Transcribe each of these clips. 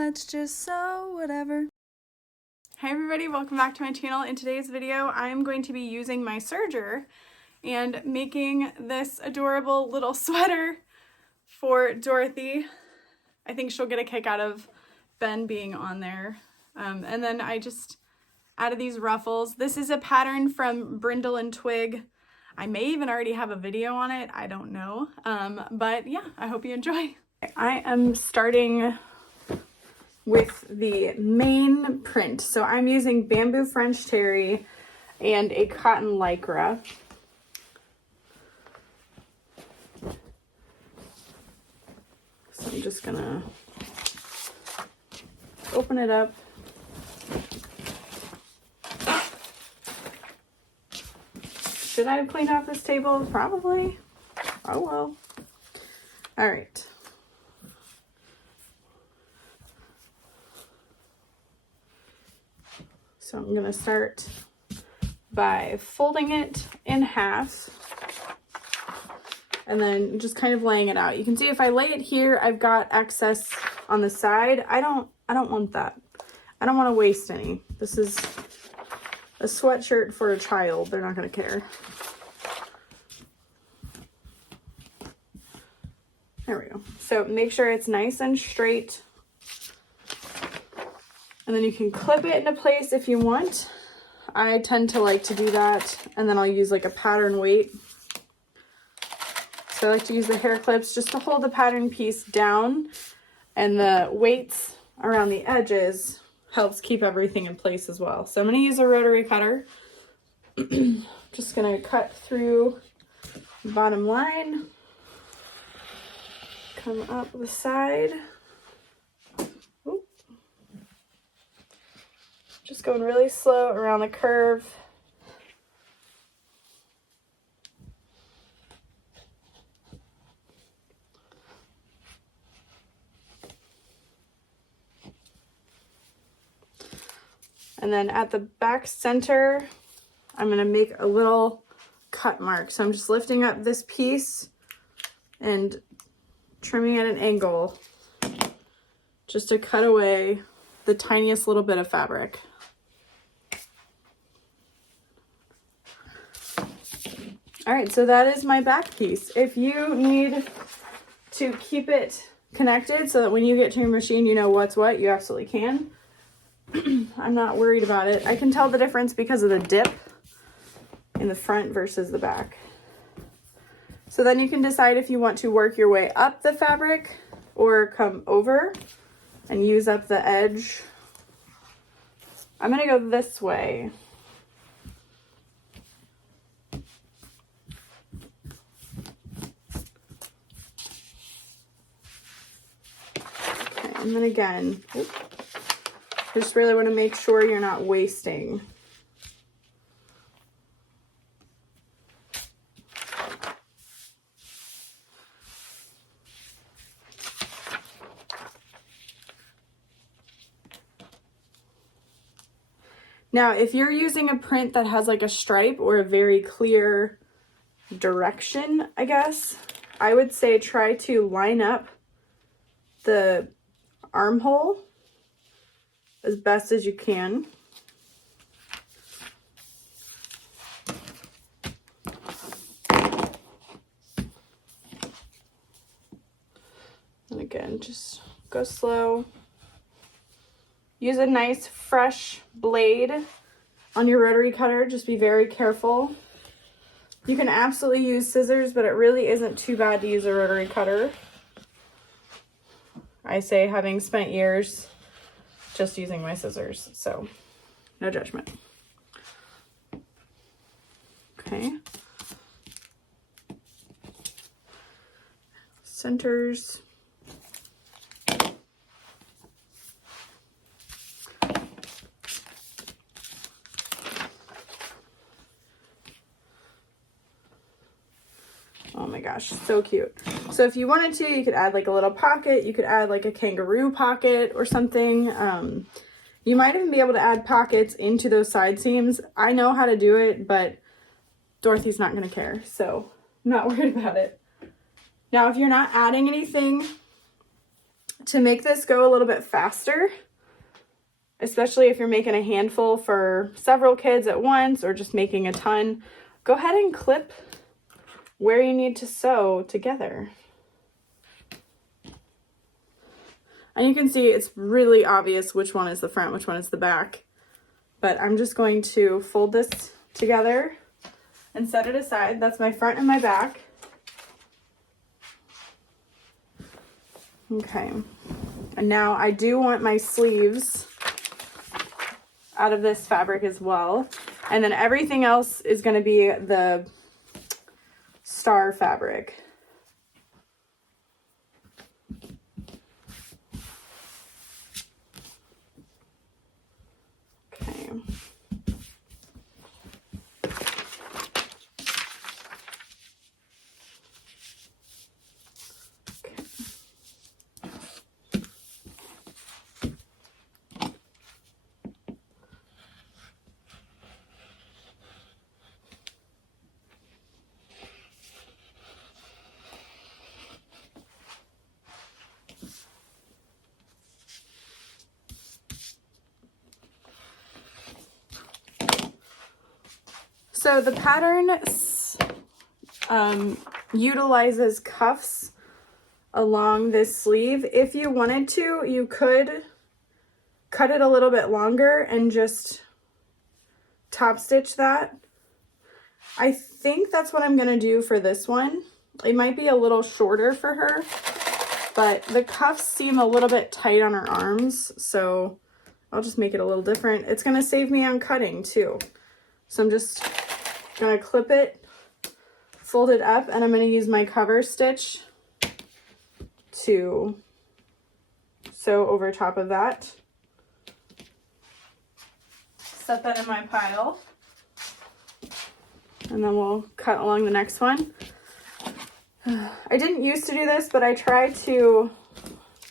let's just sew whatever. Hi everybody, welcome back to my channel. In today's video, I'm going to be using my serger and making this adorable little sweater for Dorothy. I think she'll get a kick out of Ben being on there. And then I just added these ruffles. This is a pattern from Brindille and Twig. I may even already have a video on it, I don't know. But yeah, I hope you enjoy. I am starting with the main print. So I'm using bamboo French terry and a cotton lycra. So I'm just gonna open it up. Should I have cleaned off this table? Probably. Oh well. All right. So I'm gonna start by folding it in half and then just kind of laying it out. You can see if I lay it here, I've got excess on the side. I don't want that. I don't want to waste any. This is a sweatshirt for a child. They're not gonna care. There we go. So make sure it's nice and straight. And then you can clip it into place if you want. I tend to like to do that. And then I'll use like a pattern weight. So I like to use the hair clips just to hold the pattern piece down. And the weights around the edges helps keep everything in place as well. So I'm going to use a rotary cutter. Just going to cut through the bottom line. Come up the side. Just going really slow around the curve. And then at the back center, I'm going to make a little cut mark. So I'm just lifting up this piece and trimming at an angle just to cut away the tiniest little bit of fabric. All right, so that is my back piece. If you need to keep it connected so that when you get to your machine, you know what's what, you absolutely can. I'm not worried about it. I can tell the difference because of the dip in the front versus the back. So then you can decide if you want to work your way up the fabric or come over and use up the edge. I'm gonna go this way. And then again, I just really want to make sure you're not wasting. Now, if you're using a print that has like a stripe or a very clear direction, I guess, I would say try to line up the armhole as best as you can. And again, just go slow. Use a nice fresh blade on your rotary cutter. Just be very careful. You can absolutely use scissors, but it really isn't too bad to use a rotary cutter. I say, having spent years just using my scissors, so no judgment. Okay. Centers. Oh my gosh, so cute. So if you wanted to, you could add like a little pocket. You could add like a kangaroo pocket or something. You might even be able to add pockets into those side seams. I know how to do it, but Dorothy's not going to care, so I'm not worried about it. Now, if you're not adding anything To make this go a little bit faster, especially if you're making a handful for several kids at once or just making a ton, go ahead and clip where you need to sew together. And you can see it's really obvious which one is the front, which one is the back. But I'm just going to fold this together and set it aside. That's my front and my back. Okay. And now I do want my sleeves out of this fabric as well. And then everything else is going to be the star fabric. Okay. So the pattern utilizes cuffs along this sleeve. If you wanted to, you could cut it a little bit longer and just top stitch that. I think that's what I'm gonna do for this one. It might be a little shorter for her, but the cuffs seem a little bit tight on her arms, so I'll just make it a little different. It's gonna save me on cutting too. So I'm just gonna clip it, fold it up, and I'm gonna use my cover stitch to sew over top of that. Set that in my pile. And then we'll cut along the next one. I didn't used to do this, but I tried to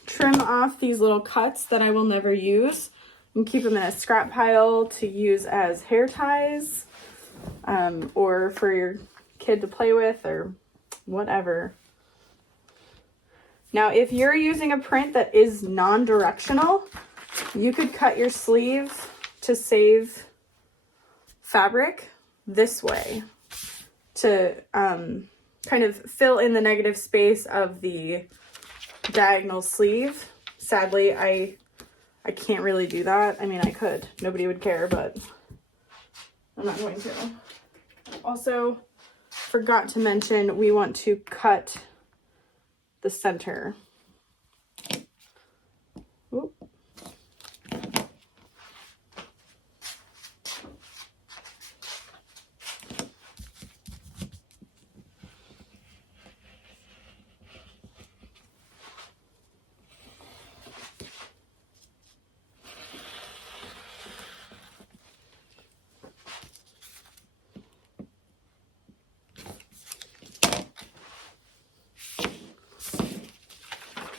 trim off these little cuts that I will never use and keep them in a scrap pile to use as hair ties. Or for your kid to play with or whatever. Now, if you're using a print that is non-directional, you could cut your sleeve to save fabric this way to kind of fill in the negative space of the diagonal sleeve. Sadly, I can't really do that. I mean, I could. Nobody would care, but I'm not going to. Also, forgot to mention, we want to cut the center. Oop.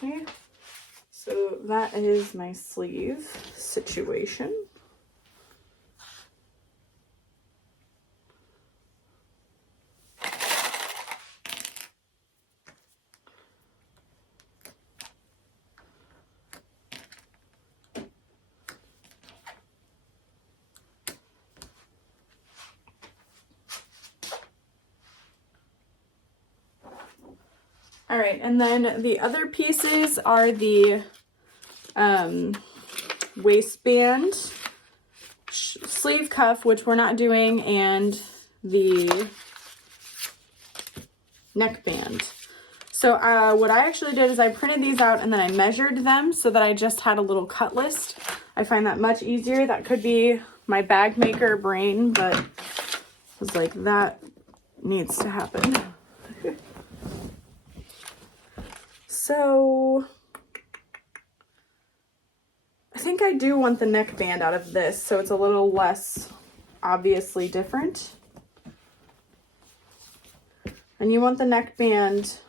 Okay, so that is my sleeve situation. All right, and then the other pieces are the waistband, sleeve cuff, which we're not doing, and the neckband. So what I actually did is I printed these out and then I measured them so that I just had a little cut list. I find that much easier. That could be my bag maker brain, but I was like, that needs to happen. So I think I do want the neckband out of this so it's a little less obviously different. And you want the neckband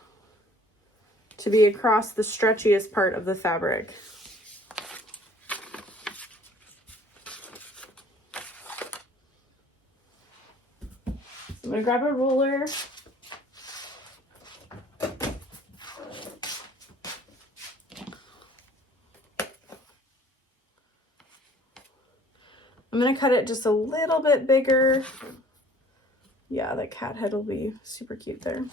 to be across the stretchiest part of the fabric. So I'm going to grab a ruler. I'm gonna cut it just a little bit bigger. Yeah, that cat head will be super cute there.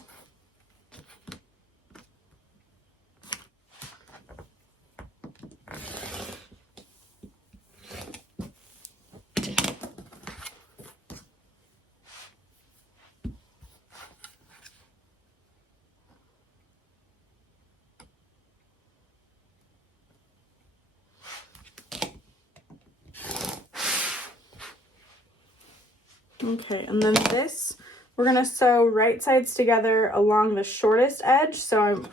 Okay, and then this, we're gonna sew right sides together along the shortest edge. So I'm,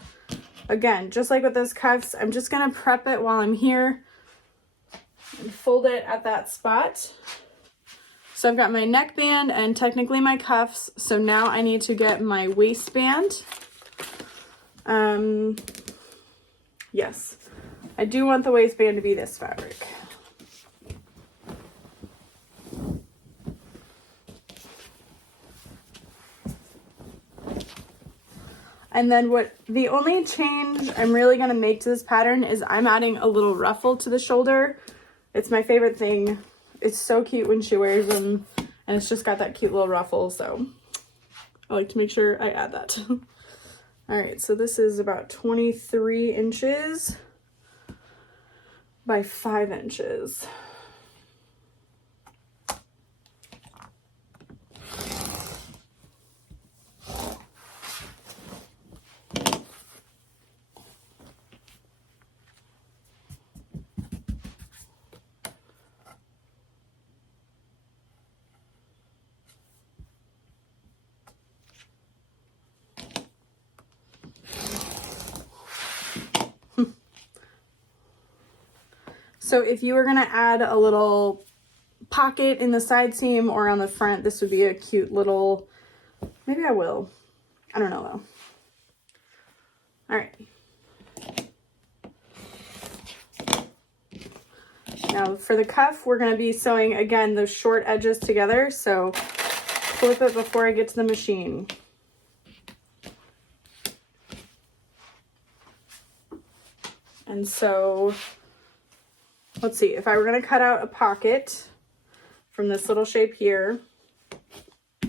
again, just like with those cuffs, I'm just gonna prep it while I'm here and fold it at that spot. So I've got my neckband and technically my cuffs. So now I need to get my waistband. Yes, I do want the waistband to be this fabric. And then the only change I'm really gonna make to this pattern is I'm adding a little ruffle to the shoulder. It's my favorite thing. It's so cute when she wears them, and it's just got that cute little ruffle, so I like to make sure I add that. All right, so this is about 23 inches by 5 inches. So if you were gonna add a little pocket in the side seam or on the front, this would be a cute little, maybe I will. I don't know though. All right. Now for the cuff, we're gonna be sewing, again, those short edges together. So flip it before I get to the machine. And so, let's see, if I were gonna cut out a pocket from this little shape here, I'm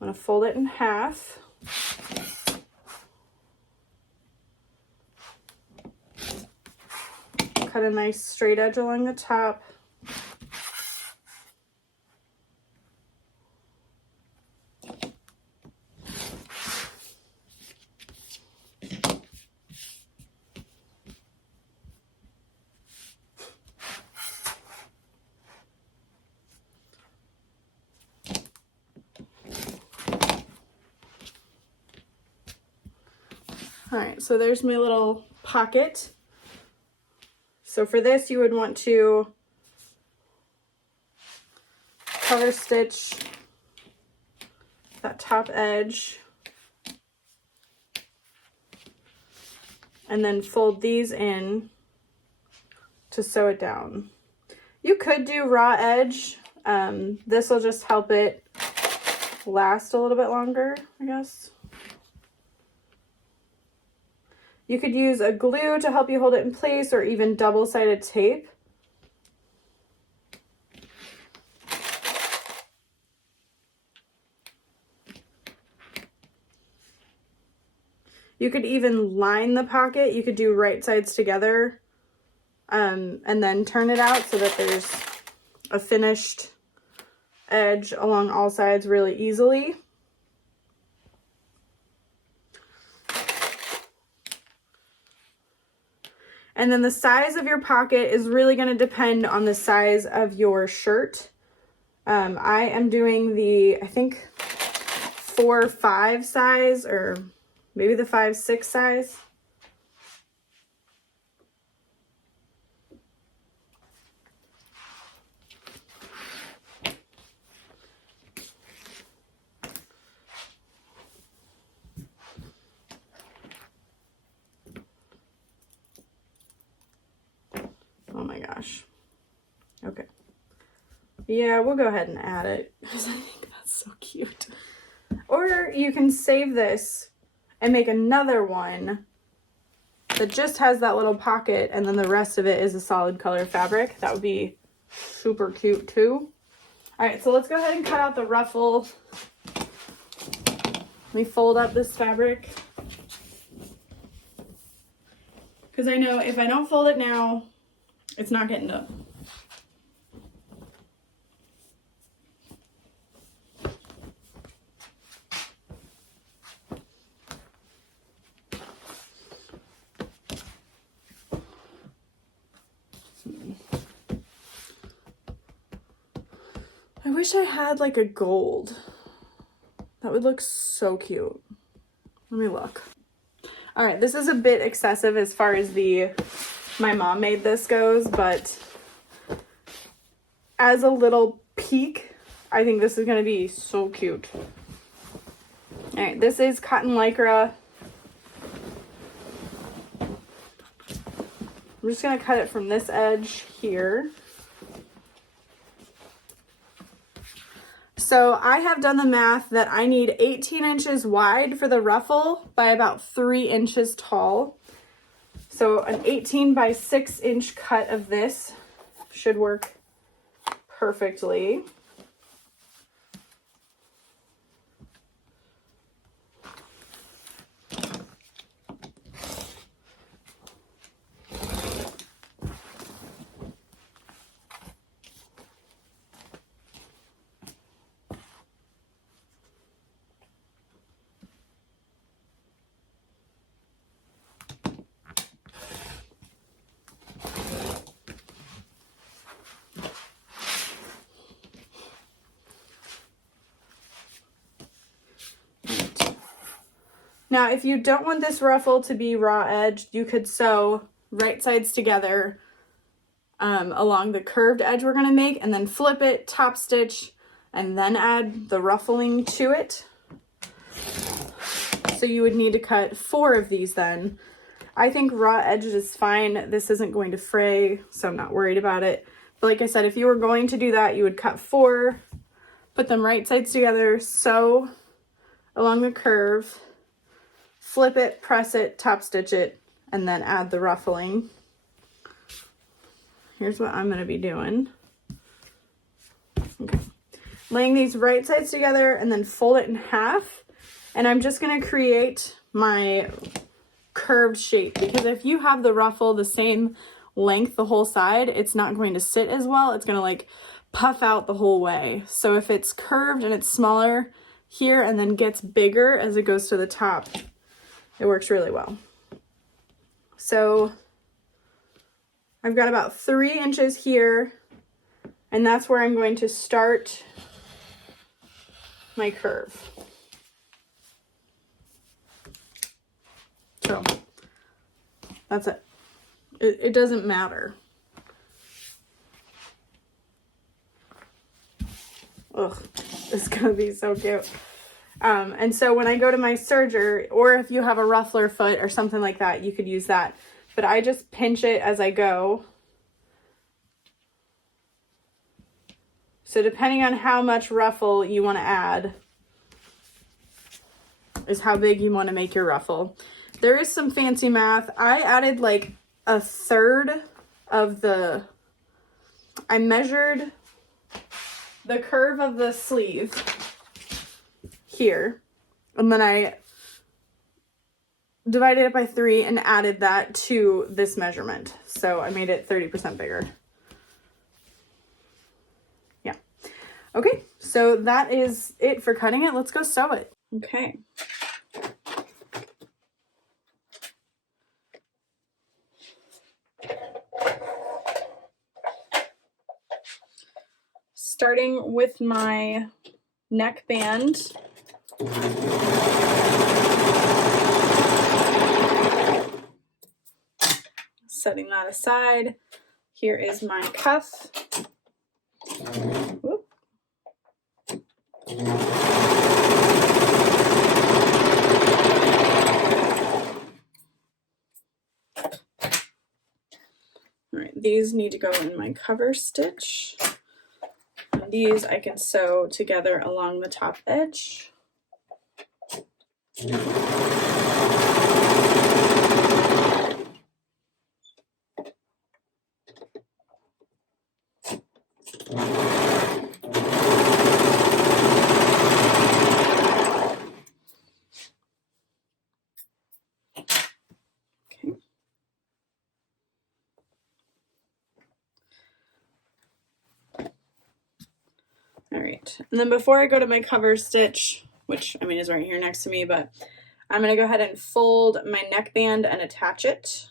gonna fold it in half. Cut a nice straight edge along the top. All right, so there's my little pocket. So for this, you would want to cover stitch that top edge and then fold these in to sew it down. You could do raw edge. This will just help it last a little bit longer, I guess. You could use a glue to help you hold it in place or even double-sided tape. You could even line the pocket. You could do right sides together and then turn it out so that there's a finished edge along all sides really easily. And then the size of your pocket is really going to depend on the size of your shirt. I am doing the, I think, 4-5 size, or maybe the 5-6 size. Oh my gosh. Okay. Yeah, we'll go ahead and add it because I think that's so cute. Or you can save this and make another one that just has that little pocket and then the rest of it is a solid color fabric. That would be super cute too. All right, so let's go ahead and cut out the ruffle. Let me fold up this fabric, because I know if I don't fold it now, it's not getting done. I wish I had like a gold. That would look so cute. Let me look. All right, this is a bit excessive as far as the my mom made this goes, but as a little peek, I think this is gonna be so cute. All right, this is cotton lycra. I'm just gonna cut it from this edge here. So I have done the math that I need 18 inches wide for the ruffle by about 3 inches tall. So an 18 by 6 inch cut of this should work perfectly. Now, if you don't want this ruffle to be raw edged, you could sew right sides together along the curved edge we're going to make, and then flip it, top stitch, and then add the ruffling to it. So you would need to cut 4 of these then. I think raw edge is fine. This isn't going to fray, so I'm not worried about it. But like I said, if you were going to do that, you would cut 4, put them right sides together, sew along the curve, flip it, press it, top stitch it, and then add the ruffling. Here's what I'm going to be doing. Okay. Laying these right sides together and then fold it in half. And I'm just going to create my curved shape, because if you have the ruffle the same length the whole side, it's not going to sit as well. It's going to like puff out the whole way. So if it's curved and it's smaller here and then gets bigger as it goes to the top, it works really well. So I've got about 3 inches here, and that's where I'm going to start my curve. So that's it. It doesn't matter. Ugh, it's gonna be so cute. And so when I go to my serger, or if you have a ruffler foot or something like that, you could use that. But I just pinch it as I go. So depending on how much ruffle you want to add is how big you want to make your ruffle. There is some fancy math. I added like 1/3 of the, I measured the curve of the sleeve here, and then I divided it by 3 and added that to this measurement. So I made it 30% bigger. Yeah. Okay, so that is it for cutting it. Let's go sew it. Okay. Starting with my neckband. Setting that aside, here is my cuff. Whoop. All right, these need to go in my cover stitch. And these I can sew together along the top edge. All right, and then before I go to my cover stitch, which I mean is right here next to me, but I'm going to go ahead and fold my neckband and attach it.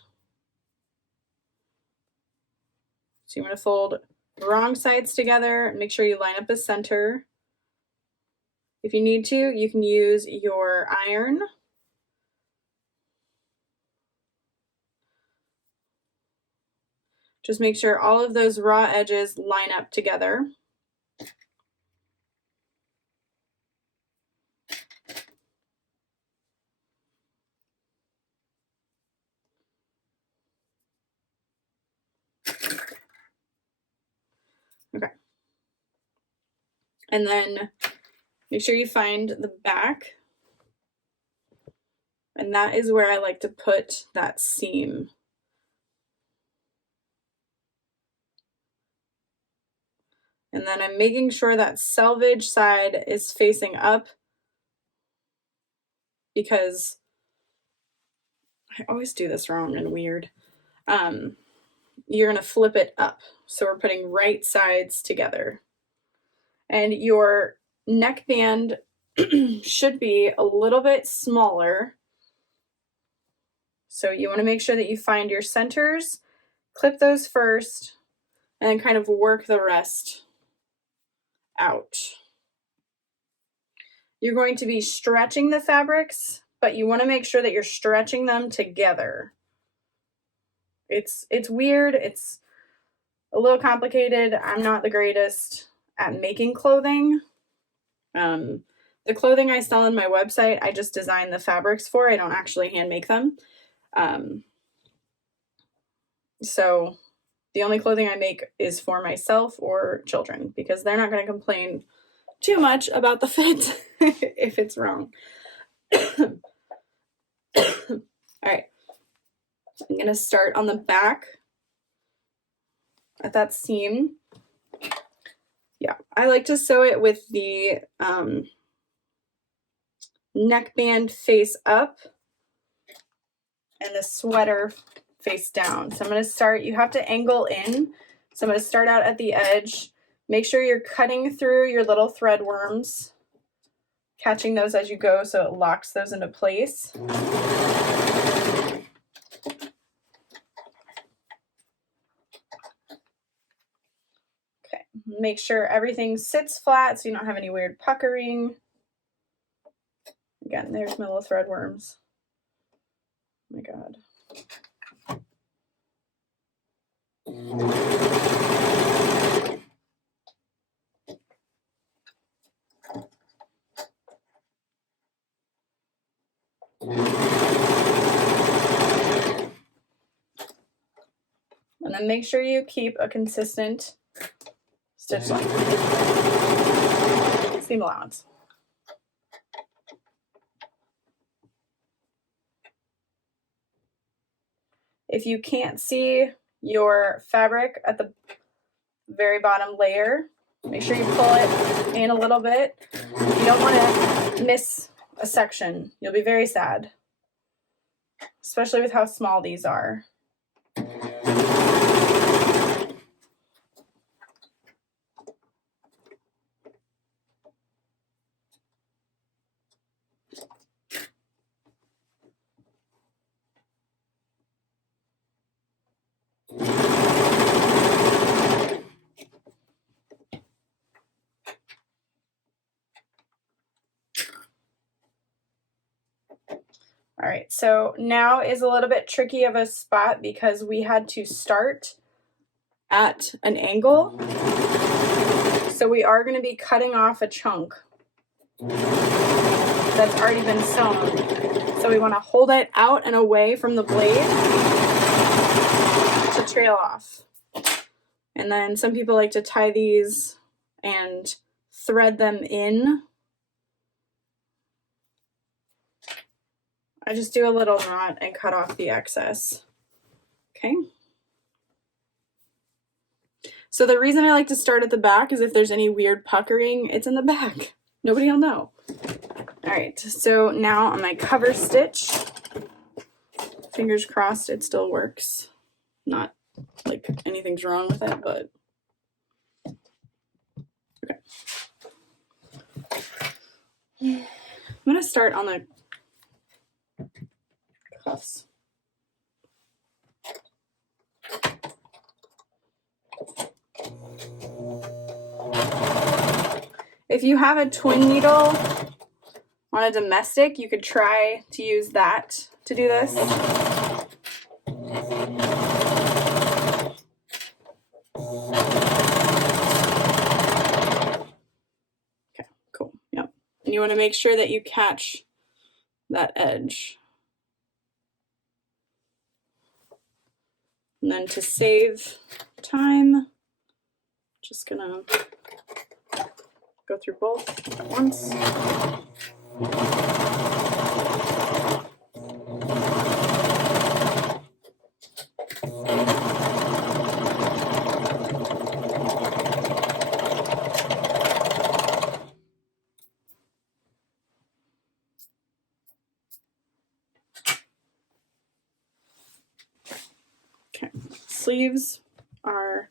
So you want to fold the wrong sides together. Make sure you line up the center. If you need to, you can use your iron. Just make sure all of those raw edges line up together. Okay. And then make sure you find the back. And that is where I like to put that seam. And then I'm making sure that selvage side is facing up, because I always do this wrong and weird. You're going to flip it up. So we're putting right sides together. And your neckband should be a little bit smaller. So you want to make sure that you find your centers, clip those first, and then kind of work the rest out. You're going to be stretching the fabrics, but you want to make sure that you're stretching them together. It's weird. It's a little complicated. I'm not the greatest at making clothing. The clothing I sell on my website, I just design the fabrics for. I don't actually hand make them. So the only clothing I make is for myself or children, because they're not going to complain too much about the fit if it's wrong. All right. I'm going to start on the back at that seam. Yeah, I like to sew it with the neckband face up and the sweater face down. So I'm going to start, you have to angle in. So I'm going to start out at the edge. Make sure you're cutting through your little thread worms, catching those as you go so it locks those into place. Okay, make sure everything sits flat so you don't have any weird puckering. Again, there's my little thread worms. Oh my God. And then make sure you keep a consistent stitch length. Seam allowance. If you can't see your fabric at the very bottom layer, make sure you pull it in a little bit. You don't want to miss a section. You'll be very sad, especially with how small these are. All right, so now is a little bit tricky of a spot because we had to start at an angle. So we are going to be cutting off a chunk that's already been sewn. So we want to hold it out and away from the blade to trail off. And then some people like to tie these and thread them in. I just do a little knot and cut off the excess. Okay. So the reason I like to start at the back is if there's any weird puckering, it's in the back. Nobody will know. All right, so now on my cover stitch, fingers crossed it still works. Not like anything's wrong with it, but okay. I'm going to start on the cuffs. If you have a twin needle on a domestic, you could try to use that to do this. Okay, cool. Yep. And you want to make sure that you catch that edge. And then to save time, just gonna go through both at once. Okay, sleeves are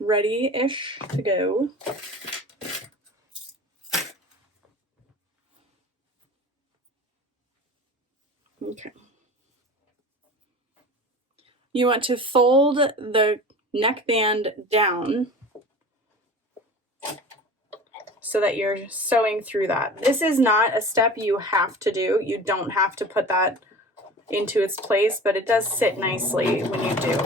ready-ish to go. Okay. You want to fold the neckband down so that you're sewing through that. This is not a step you have to do. You don't have to put that into its place, but it does sit nicely when you do.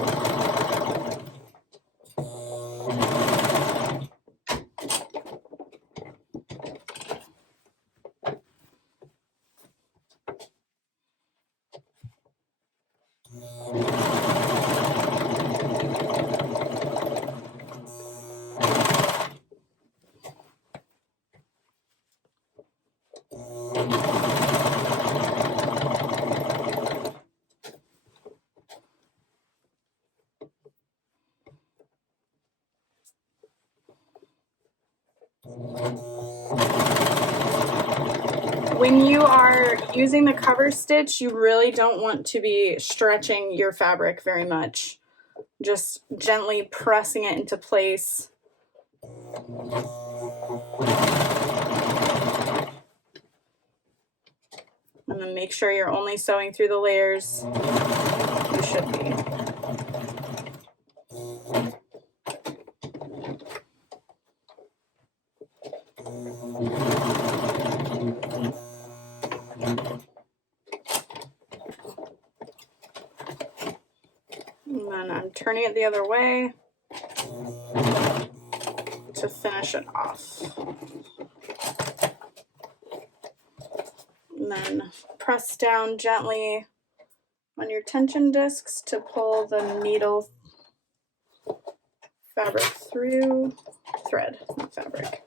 When you are using the cover stitch, you really don't want to be stretching your fabric very much. Just gently pressing it into place. And then make sure you're only sewing through the layers you should be. And then I'm turning it the other way to finish it off. And then press down gently on your tension discs to pull the needle fabric through, thread, not fabric.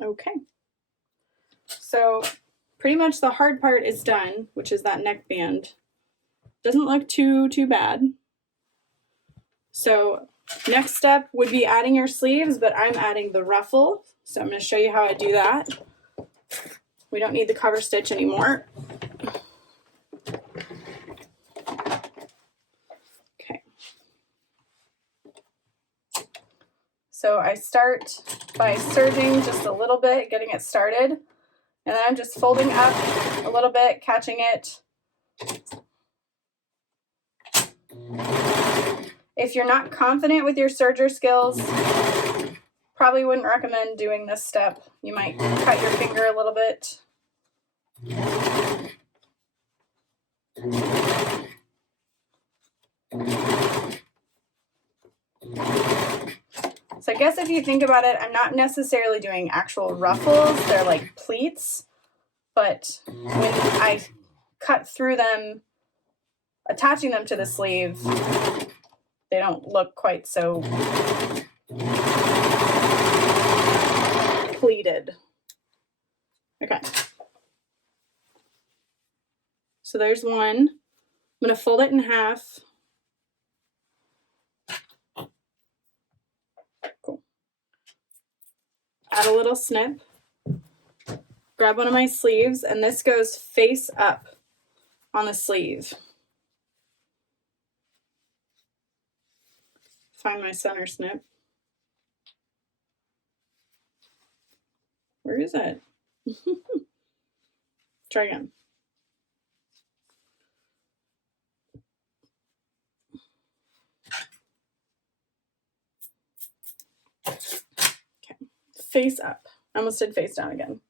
Okay, so pretty much the hard part is done, which is that neckband. Doesn't look too bad. So next step would be adding your sleeves, but I'm adding the ruffle. So I'm going to show you how I do that. We don't need the cover stitch anymore. Okay. So I start by serging just a little bit, getting it started, and then I'm just folding up a little bit, catching it. If you're not confident with your serger skills, probably wouldn't recommend doing this step. You might cut your finger a little bit. So I guess if you think about it, I'm not necessarily doing actual ruffles. They're like pleats. But when I cut through them, attaching them to the sleeve, they don't look quite so pleated. Okay. So there's one. I'm going to fold it in half. Cool. Add a little snip. Grab one of my sleeves, and this goes face up on the sleeve. Find my center snip. Where is it? Try again. Okay, face up. I almost did face down again.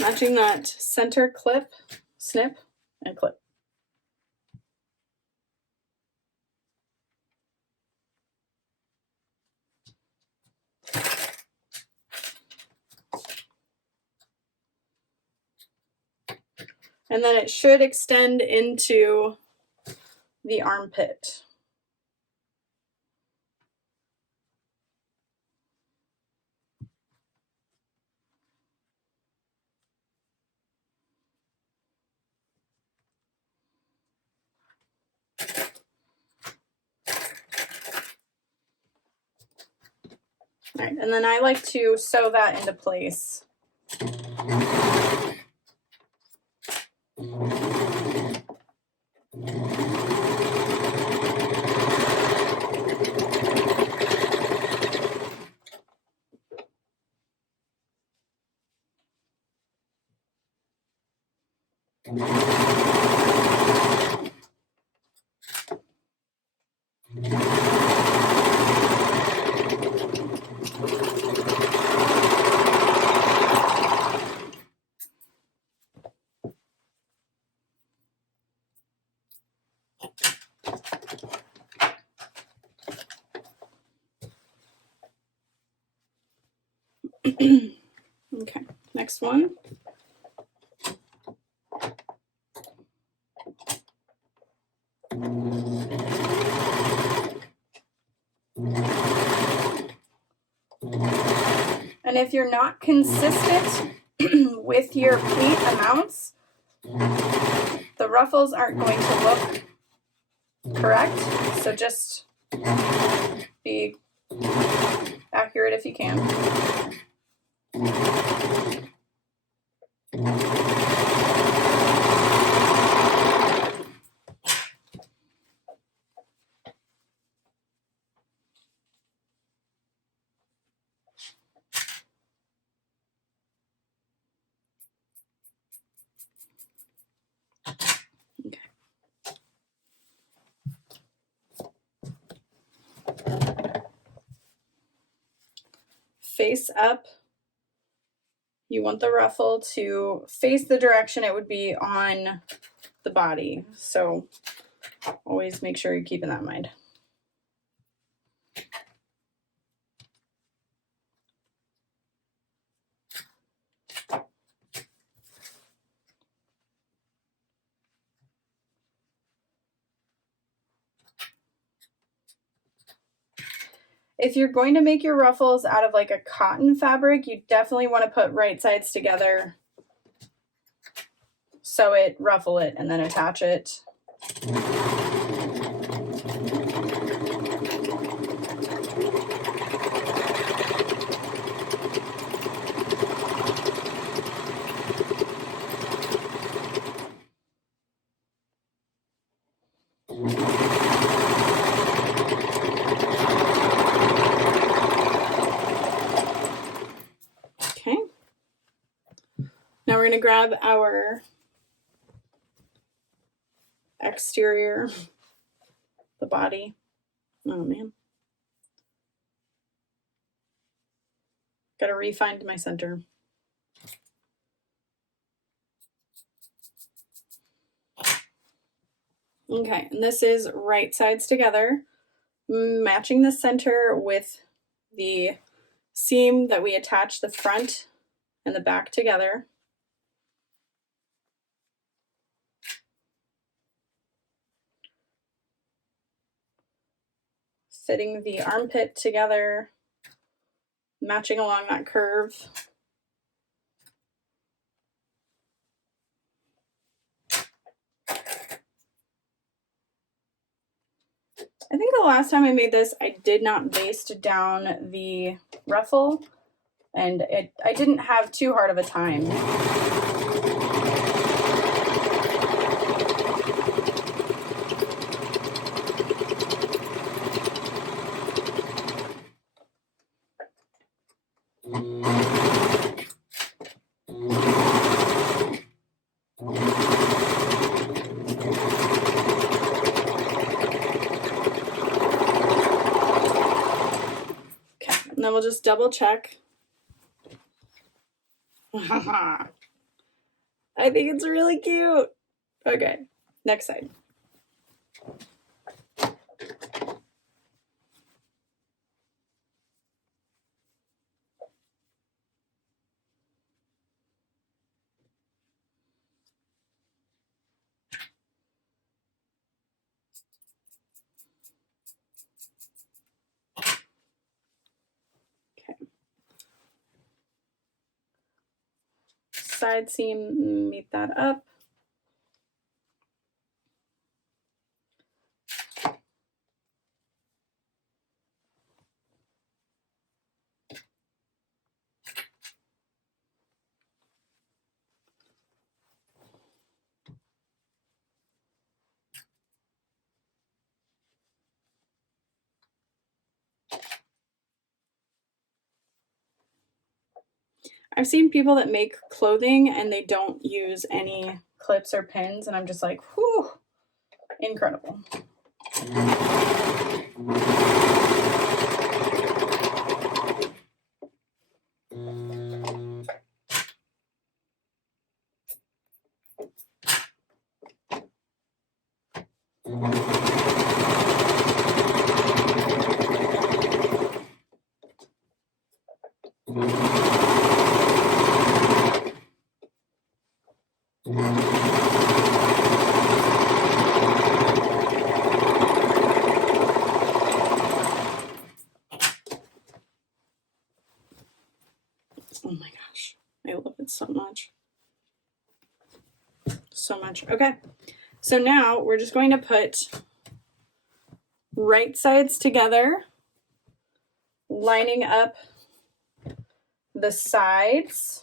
Matching that center clip, snip, and clip. And then it should extend into the armpit. All right, and then I like to sew that into place. Okay, next one. And if you're not consistent with your pleat amounts, the ruffles aren't going to look correct. So just be accurate if you can. Okay. Face up. You want the ruffle to face the direction it would be on the body. So always make sure you're keeping that in mind. If you're going to make your ruffles out of like a cotton fabric, you definitely want to put right sides together, sew it, ruffle it, and then attach it. Okay. Now we're going to grab our exterior, the body. Oh man. Got to re-find my center. Okay, and this is right sides together, matching the center with the seam that we attach the front and the back together. Fitting the armpit together, matching along that curve. last time I made this, I did not baste down the ruffle, and I didn't have too hard of a time. And then we'll just double check. I think it's really cute. Okay, next side. Side seam, meet that up. I've seen people that make clothing and they don't use any clips or pins, and I'm just like, whew, incredible. Oh my gosh, I love it so much. So much. Okay, so now we're just going to put right sides together, lining up the sides.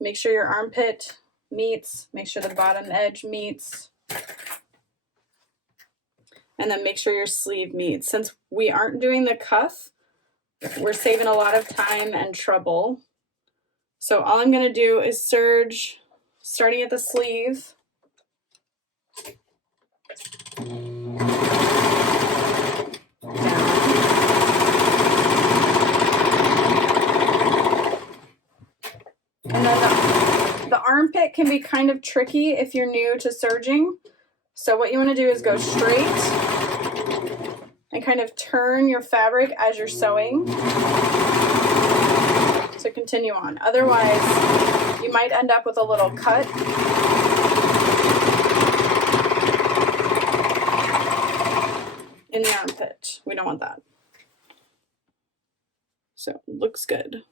Make sure your armpit meets, make sure the bottom edge meets, and then make sure your sleeve meets. Since we aren't doing the cuff, we're saving a lot of time and trouble. So all I'm going to do is serge, starting at the sleeve. And then the armpit can be kind of tricky if you're new to serging. So what you want to do is go straight and kind of turn your fabric as you're sewing. So continue on. Otherwise, you might end up with a little cut. In the armpit. We don't want that. So it looks good.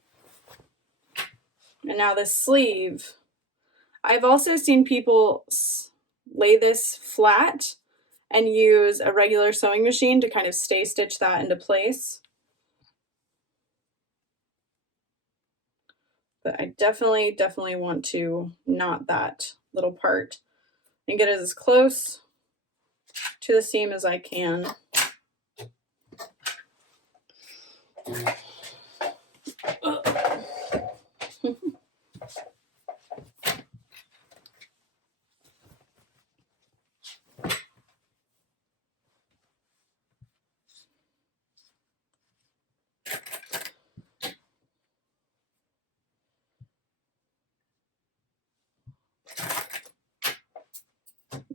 And now the sleeve. I've also seen people lay this flat and use a regular sewing machine to kind of stay stitch that into place. But I definitely want to knot that little part and get it as close to the seam as I can.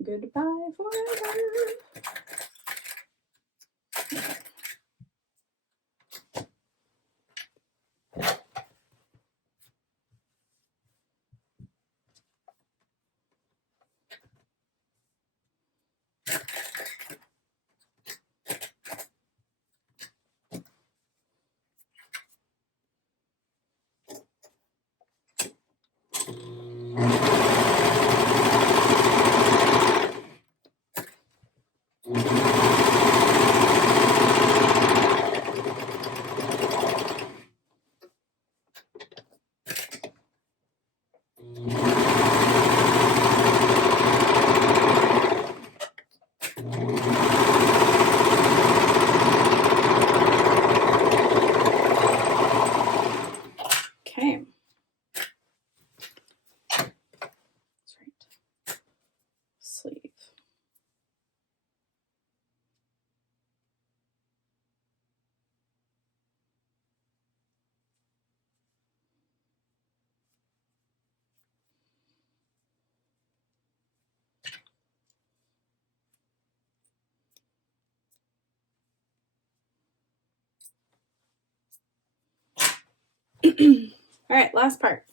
Goodbye forever. All right, last part.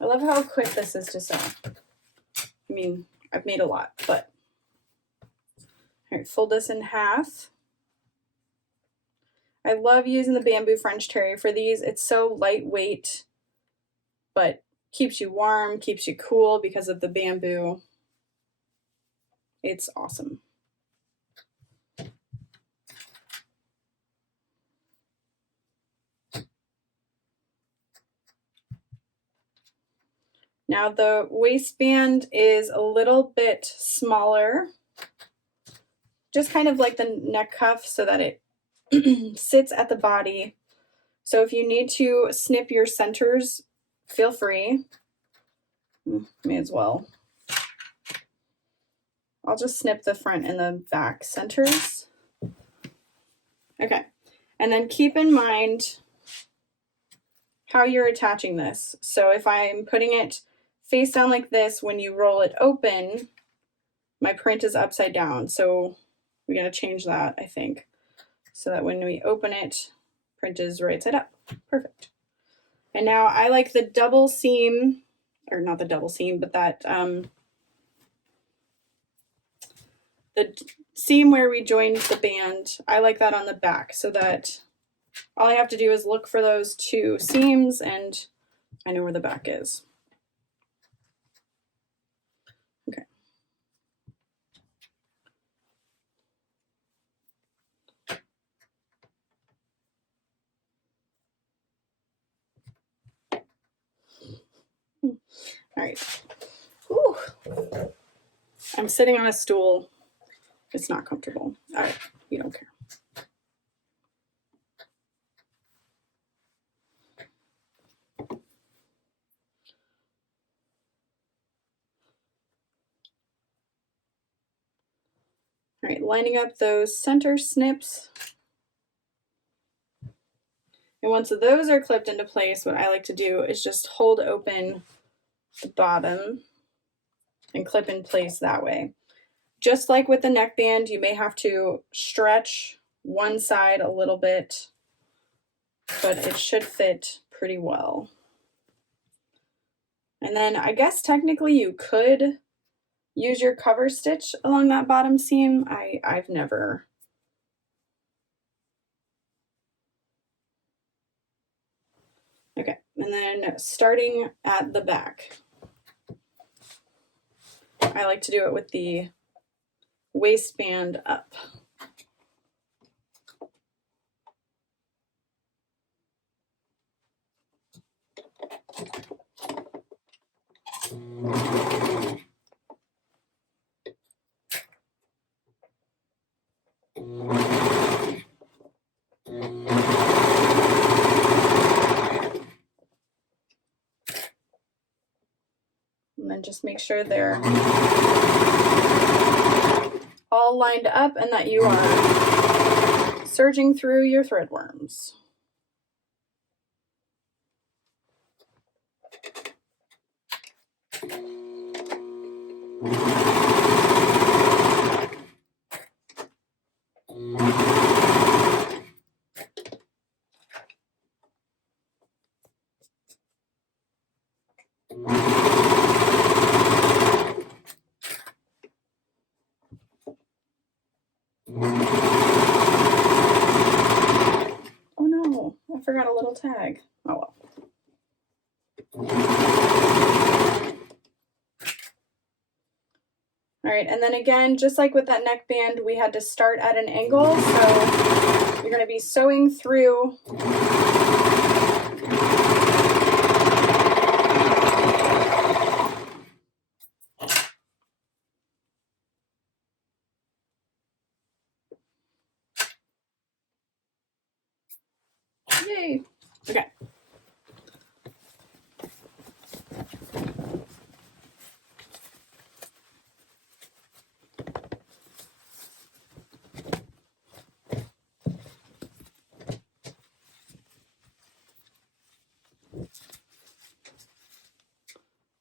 I love how quick this is to sew. I mean, I've made a lot, but all right, fold this in half. I love using the bamboo French terry for these. It's so lightweight, but keeps you warm, keeps you cool because of the bamboo. It's awesome. Now the waistband is a little bit smaller, just kind of like the neck cuff so that it sits at the body. So if you need to snip your centers, feel free. May as well. I'll just snip the front and the back centers. Okay, and then keep in mind how you're attaching this. So if I'm putting it face down like this, when you roll it open, my print is upside down. So we gotta change that, I think, so that when we open it, print is right side up. Perfect. And now I like the double seam, or not the double seam, but that the seam where we joined the band, I like that on the back so that all I have to do is look for those two seams and I know where the back is. Okay. All right. Whew. I'm sitting on a stool. It's not comfortable. All right, you don't care. All right, lining up those center snips. And once those are clipped into place, what I like to do is just hold open the bottom and clip in place that way. Just like with the neckband, you may have to stretch one side a little bit, but it should fit pretty well. And then I guess technically you could use your cover stitch along that bottom seam. I've never. Okay, and then starting at the back, I like to do it with the waistband up. And then just make sure they're all lined up and that you are serging through your thread worms. Oh no, I forgot a little tag. Oh well. All right, and then again, just like with that neckband, we had to start at an angle, so you're going to be sewing through. Yay! Okay.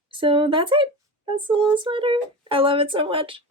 So that's it. That's the little sweater. I love it so much.